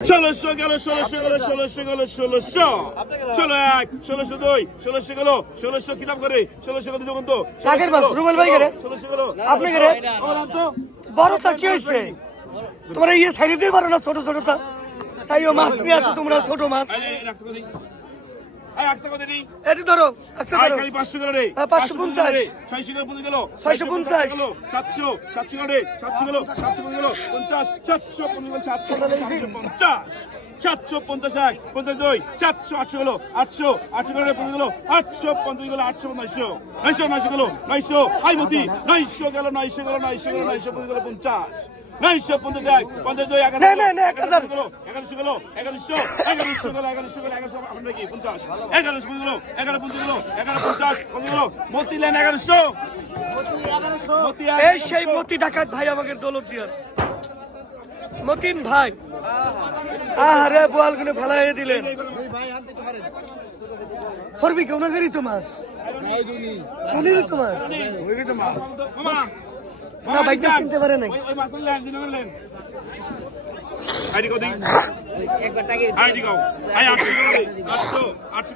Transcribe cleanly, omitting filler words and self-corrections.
ষোলোশো গেল, 1602, 1600 গেল, 1600 কিতাব করে, 1600 গেল দোকান তো, 1600 গেল, আপনি করে বড়টা কি হয়েছে? তোমরা ইয়ে সাইডে দিয়ে পারো না, ছোট ছোটটা তাই ও মাছ নিয়ে আসো তোমরা, ছোট মাছ। এটি ধরো 500 গেল রে, 550, 600 গেল, 50 গেল, 650, 700, 700 গেল রে, 700 গেল, 750 গেল, 50, 750, 750, 750, 52, 400, 800 গেল, 800, 800 গেল রে, 50 গেল, 850 গেল, 800, 900, 900 গেল, 900, আই মতি, 900 গেল, 900 গেল, 900 গেল, 950 গেল, 50, 950, 52, 1100 গেল, 1100 গেল, 1100 গেল, 1100 গেল, 1100 গেল, 1100 আপনার কি 50, 1100 গেল, 1150 গেল, 1150, 50 গেল, মতি লেন 1100, মতি এই সেই মতি ডাকাত ভাই আমাকে দৌলত দিয়ার মতিন ভাই। আরে বোয়াল গুনে ফেলাই দিলেন, করবি কেউ না করি তো মাছ তো মাছ না ভাই চিনতে পারে নাই। আইডি কো দিন, একবার টাকা আইডি কো, আই 800, 800